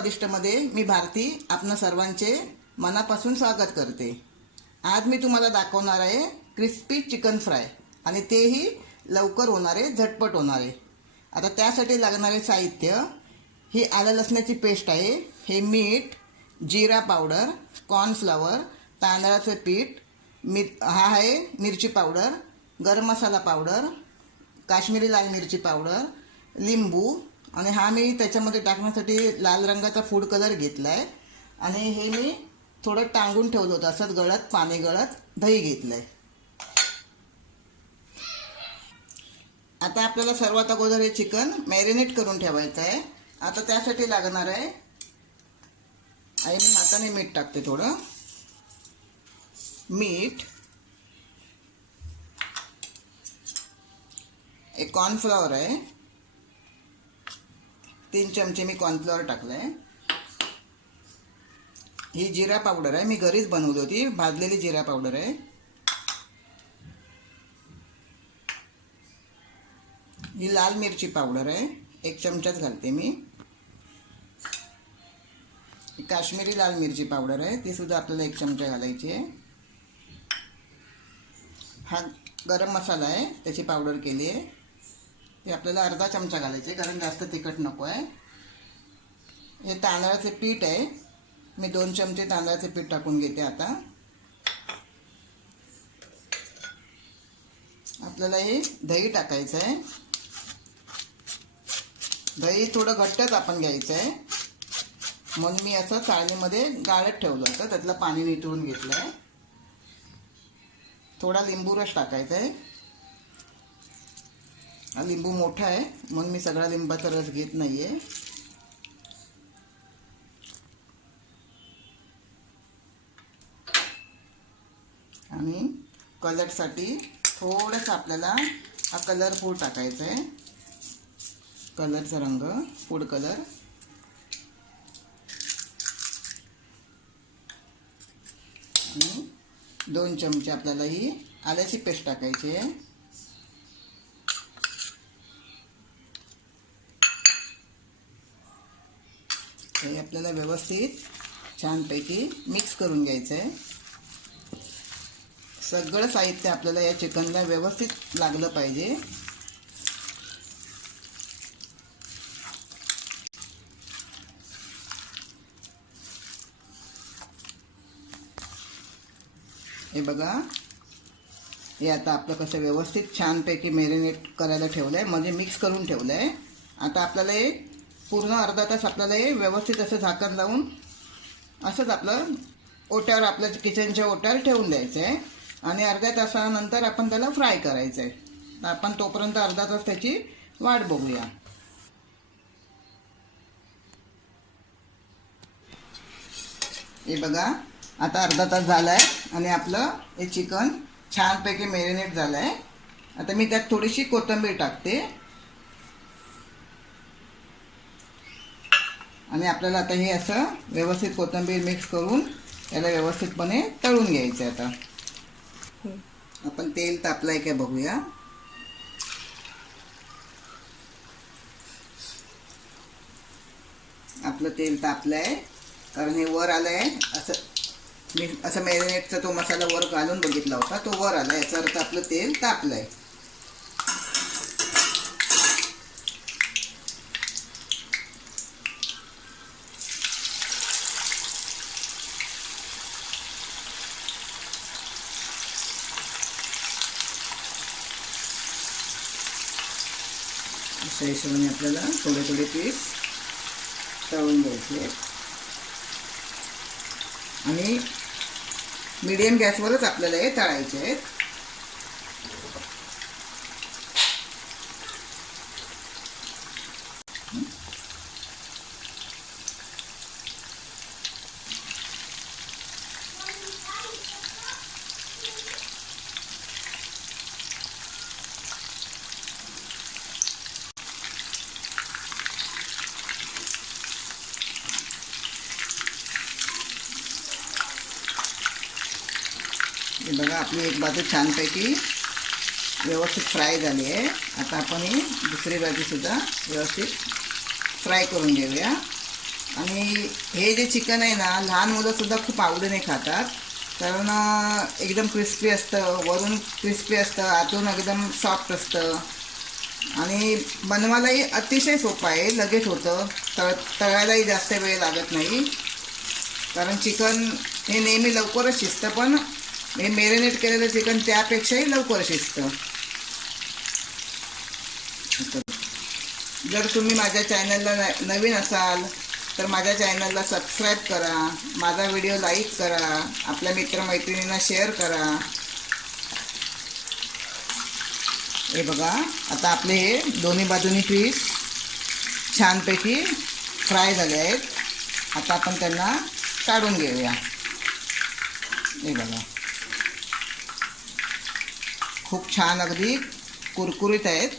स्वादिष्टमध्ये मी भारती आपणा सर्वांचे मनापासून स्वागत करते। आज मी तुम्हाला दाखवणार आहे क्रिस्पी चिकन फ्राय आणि तेही लवकर होणारे, झटपट होणारे। आता त्यासाठी लागणारे साहित्य ही आलं लसणाची पेस्ट आहे, हे मीठ, जीरा पावडर, कॉर्नफ्लॉवर, तांदळाचे पीठ, हा आहे मिरची पावडर, गरम मसाला पावडर, काश्मीरी लाल मिरची पावडर, लिंबू आणि हा मी त्याच्यामध्ये टाकण्यासाठी लाल रंगाचा फूड कलर घेतला आहे आणि हे मी थोडं टांगून ठेवलं होतं, असंच गळत पाणी गळत दही घेतलं आहे। आता आपल्याला सर्वात अगोदर हे चिकन मॅरिनेट करून ठेवायचं आहे। आता त्यासाठी लागणार आहे, मी हाताने मीठ टाकते, थोडं मीठ, एक कॉर्नफ्लॉवर आहे, 3 चमचे मी कॉर्नफ्लॉवर टाकलं आहे। ही जिरा पावडर आहे, मी घरीच बनवली होती, भाजलेली जिरा पावडर आहे। ही लाल मिरची पावडर आहे, 1 चमचाच घालते मी। काश्मीरी लाल मिरची पावडर आहे, ती सुद्धा आपल्याला 1 चमचा घालायची आहे। हा गरम मसाला आहे, त्याची पावडर केली आहे, ते आपल्याला अर्धा चमचा घालायचे कारण जास्त तिखट नको आहे। हे तांदळाचे पीठ आहे, मी 2 चमचे तांदळाचे पीठ टाकून घेते। आता आपल्याला हे दही टाकायचं आहे, दही थोडं घट्टच आपण घ्यायचं आहे, म्हणून मी असं चाळणीमध्ये गाळत ठेवलं होतं, त्यातलं पाणी निथळून घेतलं आहे। थोडा लिंबू रस टाकायचा आहे, हा लिंबू मोठा आहे म्हणून मी सगळा लिंबाचा रस घेत नाही आहे। आणि कलरसाठी थोडंसं आपल्याला हा कलर फूड टाकायचा आहे, कलरचा रंग फूड कलर। आणि 2 चमचे आपल्याला ही आल्याची पेस्ट टाकायची आहे। हे आपल्याला व्यवस्थित छानपैकी मिक्स करून घ्यायचं आहे। सगळं साहित्य आपल्याला या चिकनला व्यवस्थित लागलं पाहिजे। हे बघा, हे आता आपलं कसं व्यवस्थित छानपैकी मॅरिनेट करायला ठेवलं आहे, म्हणजे मिक्स करून ठेवलं आहे। आता आपल्याला हे पूर्ण अर्धा तास आपल्याला हे व्यवस्थित असं झाकण लावून असंच आपलं ओट्यावर, आपल्या किचनच्या ओट्यावर ठेवून द्यायचं आहे आणि अर्ध्या तासानंतर आपण त्याला फ्राय करायचं आहे। तर आपण तोपर्यंत अर्धा तास त्याची वाट बघूया। हे बघा, आता अर्धा तास झाला आहे आणि आपलं हे चिकन छानपैकी मॅरिनेट झालं आहे। आता मी त्यात थोडीशी कोथिंबीर टाकते आणि आपल्याला आता हे असं व्यवस्थित कोथिंबीर मिक्स करून याला व्यवस्थितपणे तळून घ्यायचं आहे। आता आपण तेल तापलं आहे काय बघूया। आपलं तेल तापलं आहे कारण हे वर आलं आहे, असं मी असं मॅरिनेटचा तो मसाला वर घालून बघितला होता, तो वर आला, याचा अर्थ आपलं तेल तापलं आहे। अशा हिशोबाने आपल्याला थोडे थोडे पीस तळून घ्यायचे आणि मीडियम गॅसवरच आपल्याला हे तळायचे आहेत। हे बघा, आपली एक बाजू छानपैकी व्यवस्थित फ्राय झाली आहे। आता आपण ही दुसरी बाजू सुद्धा व्यवस्थित फ्राय करून घेऊया। आणि हे जे चिकन आहे ना, लहान मुलंसुद्धा खूप आवडीने खातात. कारण एकदम क्रिस्पी असतं, वरून क्रिस्पी असतं, आतून एकदम सॉफ्ट असतं. आणि बनवायलाही अतिशय सोपं आहे, लगेच होतं. तळायलाही जास्त वेळ लागत नाही. कारण चिकन हे नेहमी लवकरच शिजतं, पण हे मॅरिनेट केलेलं चिकन त्यापेक्षाही लवकर शिजतं. जर तुम्ही माझ्या चॅनलला नवीन असाल तर माझ्या चॅनलला सबस्क्राईब करा, माझा व्हिडिओ लाईक करा, आपल्या मित्रमैत्रिणींना शेअर करा. हे बघा, आता आपले हे दोन्ही बाजूनी पीस छानपैकी फ्राय झाले आहेत. आता आपण त्यांना काढून घेऊया. हे बघा, खूप छान अगदी कुरकुरीत आहेत.